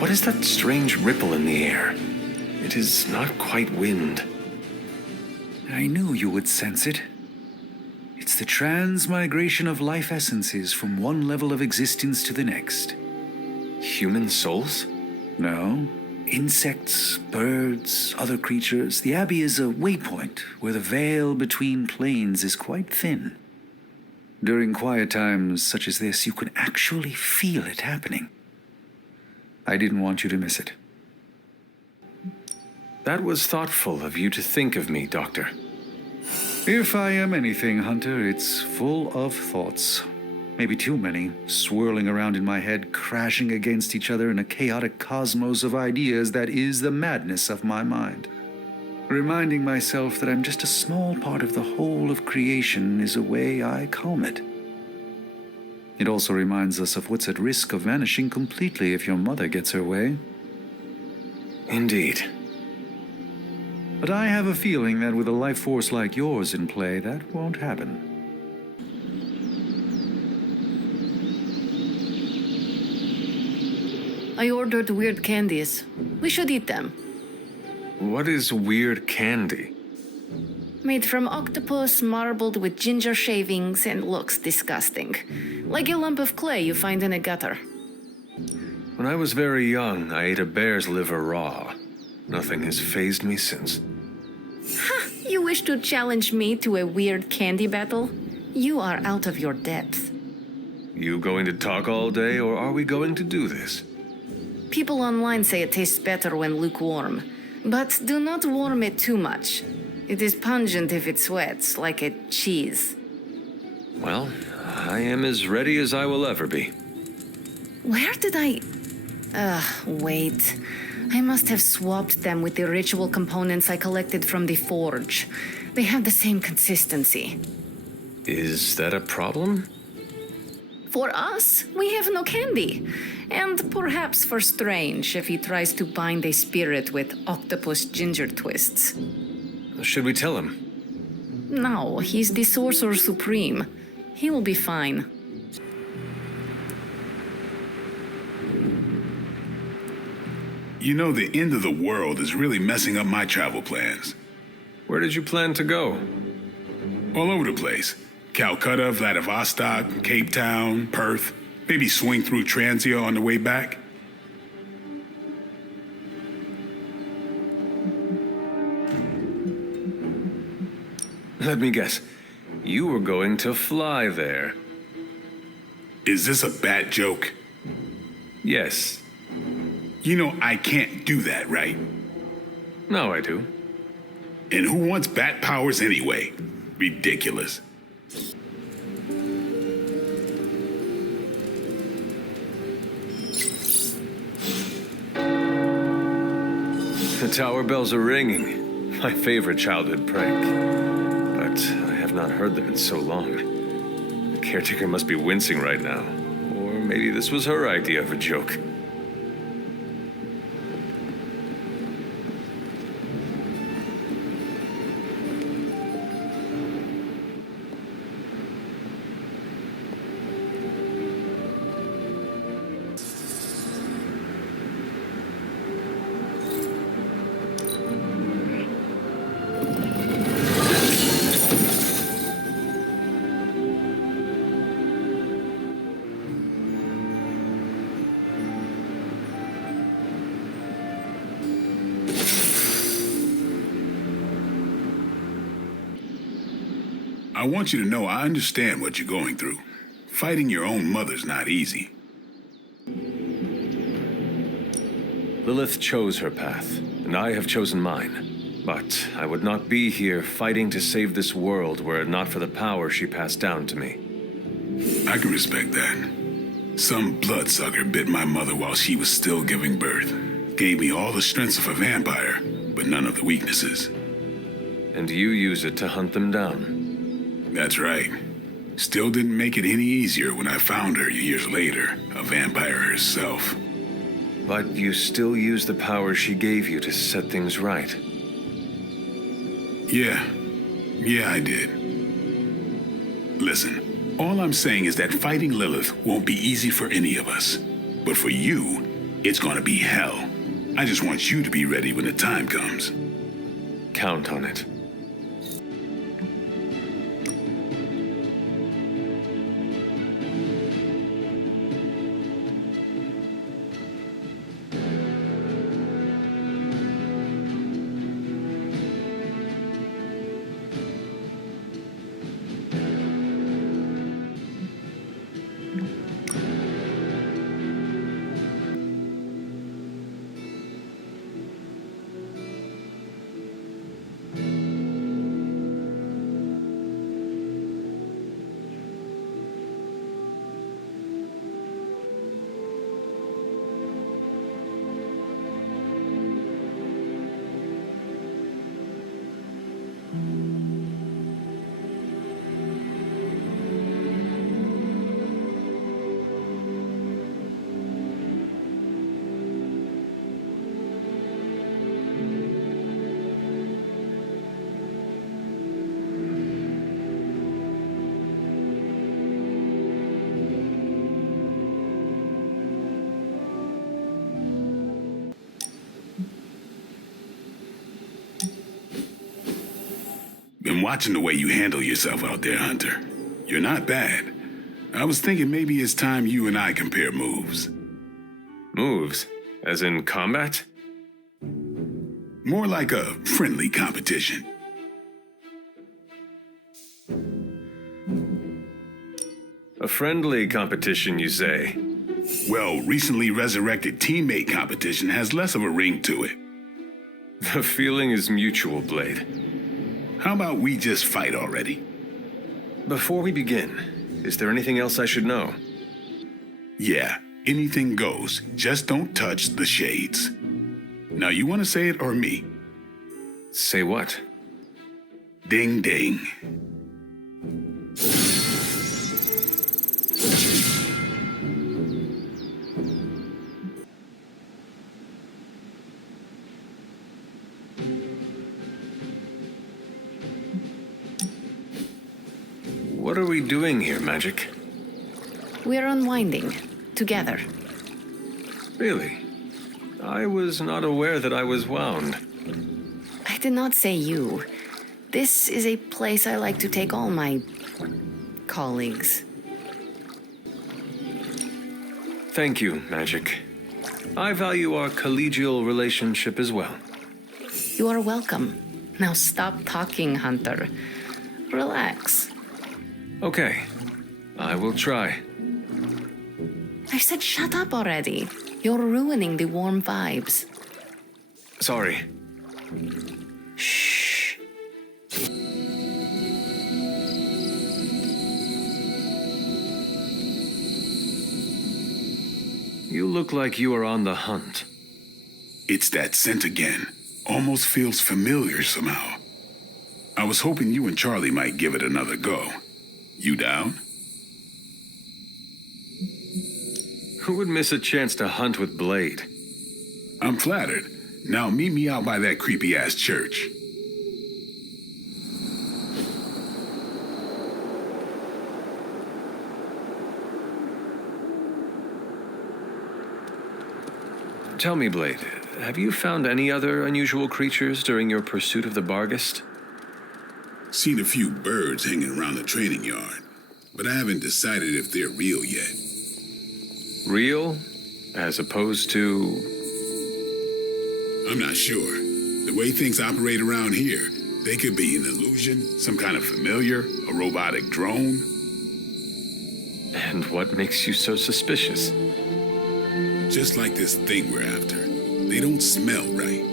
What is that strange ripple in the air? It is not quite wind. I knew you would sense it. It's the transmigration of life essences from one level of existence to the next. Human souls? No. Insects, birds, other creatures. The Abbey is a waypoint where the veil between planes is quite thin. During quiet times such as this, you can actually feel it happening. I didn't want you to miss it. That was thoughtful of you to think of me, Doctor. If I am anything, Hunter, it's full of thoughts. Maybe too many, swirling around in my head, crashing against each other in a chaotic cosmos of ideas that is the madness of my mind. Reminding myself that I'm just a small part of the whole of creation is a way I calm it. It also reminds us of what's at risk of vanishing completely if your mother gets her way. Indeed. But I have a feeling that with a life force like yours in play, that won't happen. I ordered weird candies. We should eat them. What is weird candy? Made from octopus, marbled with ginger shavings, and looks disgusting. Like a lump of clay you find in a gutter. When I was very young, I ate a bear's liver raw. Nothing has fazed me since. Ha! You wish to challenge me to a weird candy battle? You are out of your depth. You going to talk all day, or are we going to do this? People online say it tastes better when lukewarm. But do not warm it too much. It is pungent if it sweats, like a cheese. Well, I am as ready as I will ever be. Where did I... wait. I must have swapped them with the ritual components I collected from the forge. They have the same consistency. Is that a problem? For us, we have no candy. And perhaps for Strange if he tries to bind a spirit with octopus ginger twists. Should we tell him? No, he's the Sorcerer Supreme. He will be fine. You know, the end of the world is really messing up my travel plans. Where did you plan to go? All over the place. Calcutta, Vladivostok, Cape Town, Perth. Maybe swing through Transia on the way back. Let me guess. You were going to fly there. Is this a bat joke? Yes. You know I can't do that, right? Now I do. And who wants bat powers anyway? Ridiculous. The tower bells are ringing. My favorite childhood prank. But I have not heard them in so long. The caretaker must be wincing right now. Or maybe this was her idea of a joke. I want you to know I understand what you're going through. Fighting your own mother's not easy. Lilith chose her path, and I have chosen mine. But I would not be here fighting to save this world were it not for the power she passed down to me. I can respect that. Some bloodsucker bit my mother while she was still giving birth. Gave me all the strengths of a vampire, but none of the weaknesses. And you use it to hunt them down. That's right. Still didn't make it any easier when I found her years later, a vampire herself. But you still use the power she gave you to set things right. Yeah, I did. Listen, all I'm saying is that fighting Lilith won't be easy for any of us. But for you, It's gonna be hell. I just want you to be ready when the time comes. Count on it. Been watching the way you handle yourself out there, Hunter. You're not bad. I was thinking maybe it's time you and I compare moves. Moves? As in combat? More like a friendly competition. A friendly competition, you say? Well, recently resurrected teammate competition has less of a ring to it. The feeling is mutual, Blade. How about we just fight already? Before we begin, is there anything else I should know? Yeah, anything goes. Just don't touch the shades. Now, you want to say it or me? Say what? Ding ding. What are we doing here, Magic? We're unwinding. Together. Really? I was not aware that I was wound. I did not say you. This is a place I like to take all my colleagues. Thank you, Magic. I value our collegial relationship as well. You are welcome. Now stop talking, Hunter. Relax. Okay, I will try. I said shut up already. You're ruining the warm vibes. Sorry. Shh. You look like you are on the hunt. It's that scent again. Almost feels familiar somehow. I was hoping you and Charlie might give it another go. You down? Who would miss a chance to hunt with Blade? I'm flattered. Now meet me out by that creepy-ass church. Tell me, Blade, have you found any other unusual creatures during your pursuit of the Barghest? Seen a few birds hanging around the training yard, but I haven't decided if they're real yet. Real? As opposed to... I'm not sure. The way things operate around here, they could be an illusion, some kind of familiar, a robotic drone. And what makes you so suspicious? Just like this thing we're after. They don't smell right.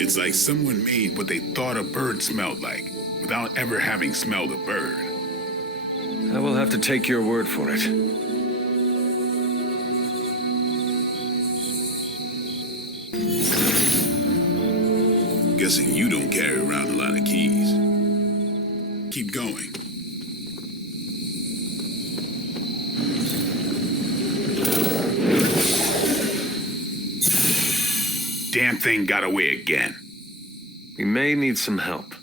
It's like someone made what they thought a bird smelled like, without ever having smelled a bird. I will have to take your word for it. Guessing you don't carry around a lot of keys. Keep going. Damn thing got away again. We may need some help.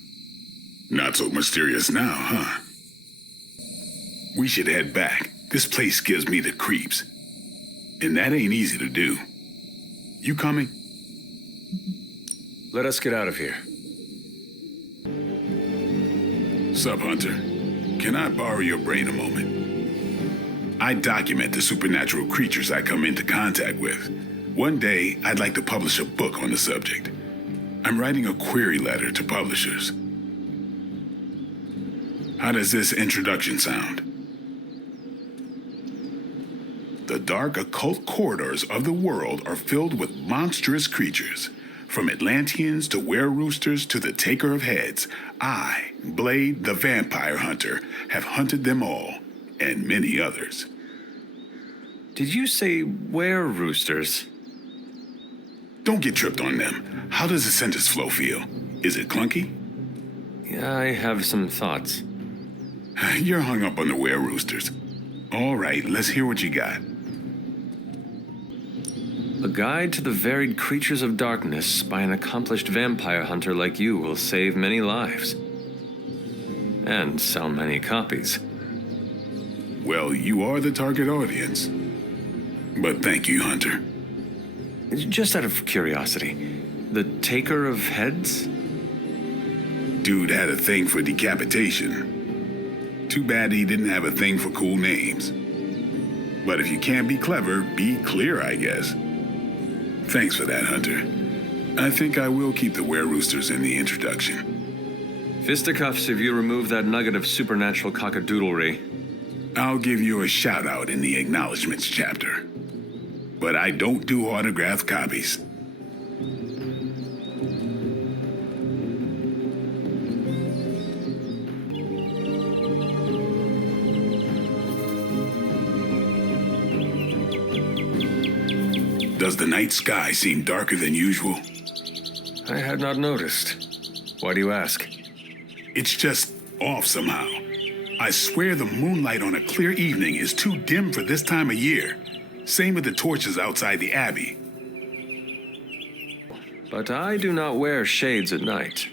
Not so mysterious now, huh? We should head back. This place gives me the creeps. And that ain't easy to do. You coming? Let us get out of here. Sup, Hunter? Can I borrow your brain a moment? I document the supernatural creatures I come into contact with. One day, I'd like to publish a book on the subject. I'm writing a query letter to publishers. How does this introduction sound? The dark occult corridors of the world are filled with monstrous creatures. From Atlanteans to were-roosters to the Taker of Heads, I, Blade the Vampire Hunter, have hunted them all, and many others. Did you say were-roosters? Don't get tripped on them. How does the sentence flow feel? Is it clunky? Yeah, I have some thoughts. You're hung up on the were-roosters. All right, let's hear what you got. A guide to the varied creatures of darkness by an accomplished vampire hunter like you will save many lives. And sell many copies. Well, you are the target audience. But thank you, Hunter. Just out of curiosity, the Taker of Heads? Dude had a thing for decapitation. Too bad he didn't have a thing for cool names. But if you can't be clever, be clear, I guess. Thanks for that, Hunter. I think I will keep the were-roosters in the introduction. Fisticuffs if you remove that nugget of supernatural cockadoodlery. I'll give you a shout-out in the acknowledgments chapter. But I don't do autographed copies. Does the night sky seem darker than usual? I had not noticed. Why do you ask? It's just off somehow. I swear the moonlight on a clear evening is too dim for this time of year. Same with the torches outside the Abbey. But I do not wear shades at night.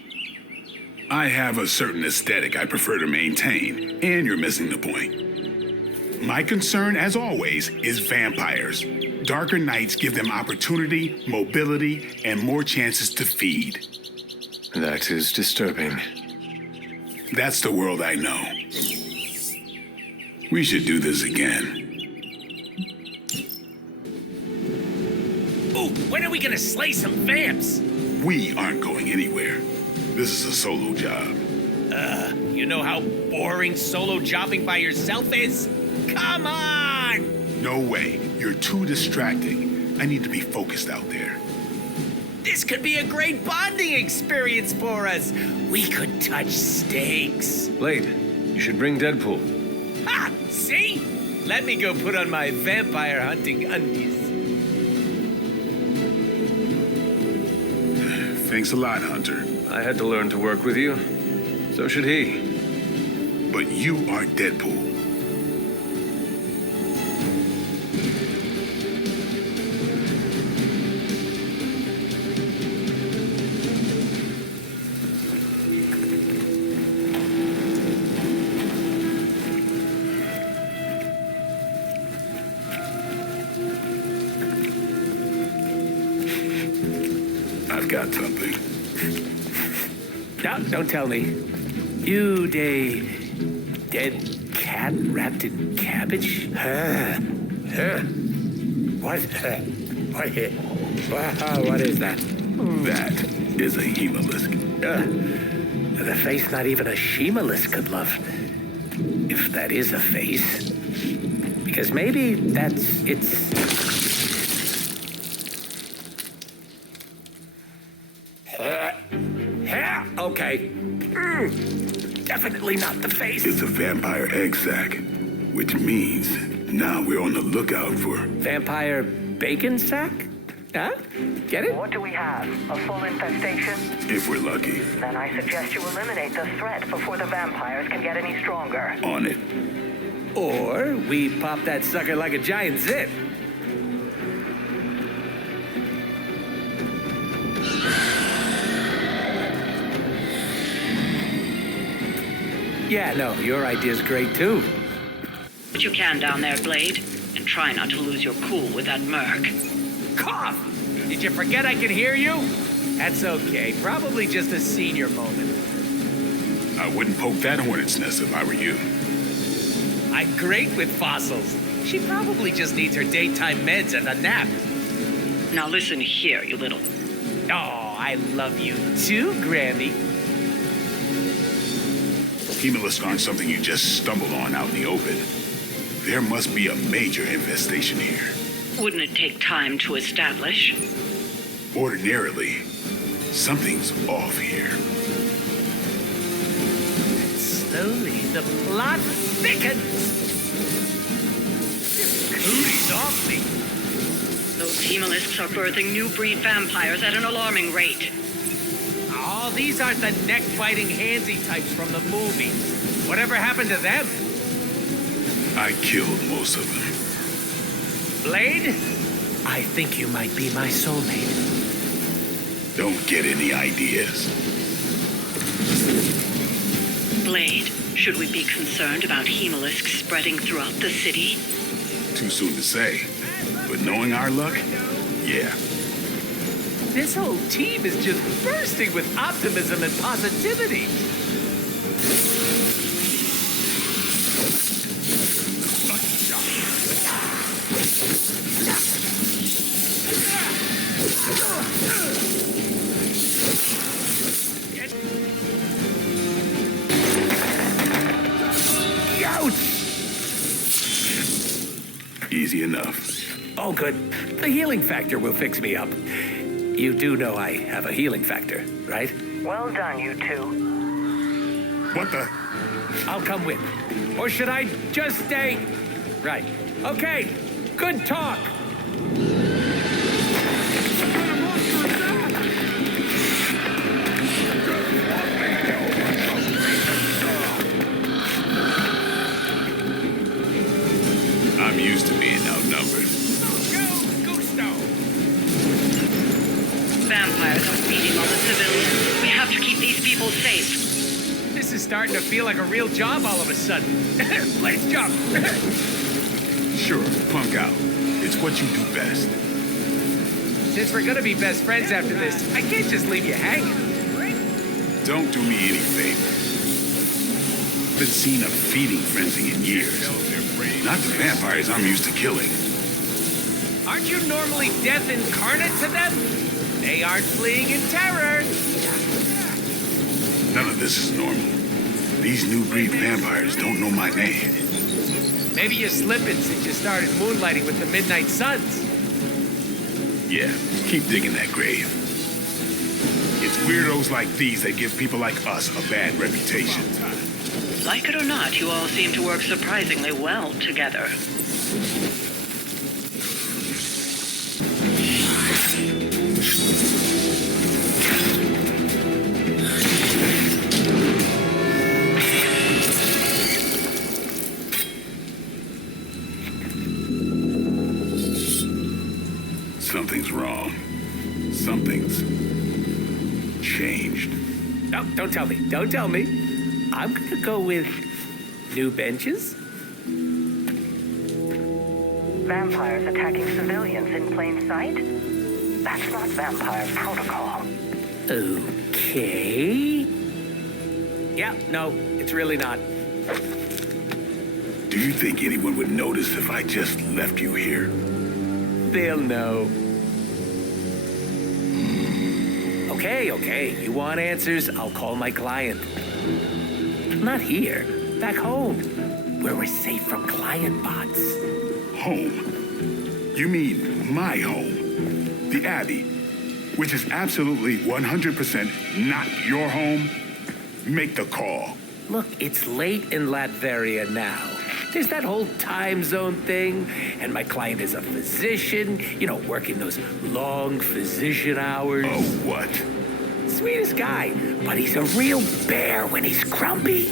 I have a certain aesthetic I prefer to maintain, and you're missing the point. My concern, as always, is vampires. Darker nights give them opportunity, mobility, and more chances to feed. That is disturbing. That's the world I know. We should do this again. Ooh, when are we gonna slay some vamps? We aren't going anywhere. This is a solo job. You know how boring solo jobbing by yourself is? Come on! No way. You're too distracting. I need to be focused out there. This could be a great bonding experience for us. We could touch steaks. Blade, you should bring Deadpool. Ha! See? Let me go put on my vampire hunting undies. Thanks a lot, Hunter. I had to learn to work with you. So should he. But you are Deadpool. I've got something. No, don't tell me. You dead cat wrapped in cabbage? What is that? That is a hemolisk. The face not even a shemalisk could love. If that is a face. Because maybe it's... Okay. Definitely not the face. It's a vampire egg sac, which means now we're on the lookout for... Vampire bacon sack? Huh? Get it? What do we have? A full infestation? If we're lucky. Then I suggest you eliminate the threat before the vampires can get any stronger. On it. Or we pop that sucker like a giant zit. Yeah, no, your idea's great too. But you can down there, Blade, and try not to lose your cool with that merc. Cough! Did you forget I can hear you? That's okay. Probably just a senior moment. I wouldn't poke that hornet's nest if I were you. I'm great with fossils. She probably just needs her daytime meds and a nap. Now listen here, you little... Oh, I love you too, Grammy. Hemolisks aren't something you just stumble on out in the open. There must be a major infestation here. Wouldn't it take time to establish? Ordinarily, something's off here. Slowly, the plot thickens. Cooties off me. Those hemolisks are birthing new breed vampires at an alarming rate. Oh, these aren't the neck-biting handsy types from the movies. Whatever happened to them? I killed most of them. Blade? I think you might be my soulmate. Don't get any ideas. Blade, should we be concerned about hemolisks spreading throughout the city? Too soon to say. But knowing our luck, yeah. This whole team is just bursting with optimism and positivity. Easy enough. Oh, good. The healing factor will fix me up. You do know I have a healing factor, right? Well done, you two. What the? I'll come with. Or should I just stay? Right. Okay. Good talk. I'm used to being outnumbered. Vampires are feeding on the civilians. We have to keep these people safe. This is starting to feel like a real job all of a sudden. Let's jump. Sure, punk out. It's what you do best. Since we're gonna be best friends after this, I can't just leave you hanging. Don't do me any favors. Haven't seen a feeding frenzy in years. Not the vampires I'm used to killing. Aren't you normally death incarnate to them? They aren't fleeing in terror. None of this is normal. These new breed vampires don't know my name. Maybe you're slipping since you started moonlighting with the Midnight Suns. Yeah, keep digging that grave. It's weirdos like these that give people like us a bad reputation. Like it or not, you all seem to work surprisingly well together. Something's wrong. Something's changed. No, don't tell me. Don't tell me. I'm gonna go with new benches. Vampires attacking civilians in plain sight? That's not vampire protocol. Okay. Yeah, no, it's really not. Do you think anyone would notice if I just left you here? They'll know. Okay. You want answers? I'll call my client. Not here. Back home. Where we're safe from client bots. Home? You mean my home? The Abbey, which is absolutely 100% not your home? Make the call. Look, it's late in Latveria now. There's that whole time zone thing, and my client is a physician, working those long physician hours. Oh, what? Sweetest guy, but he's a real bear when he's grumpy.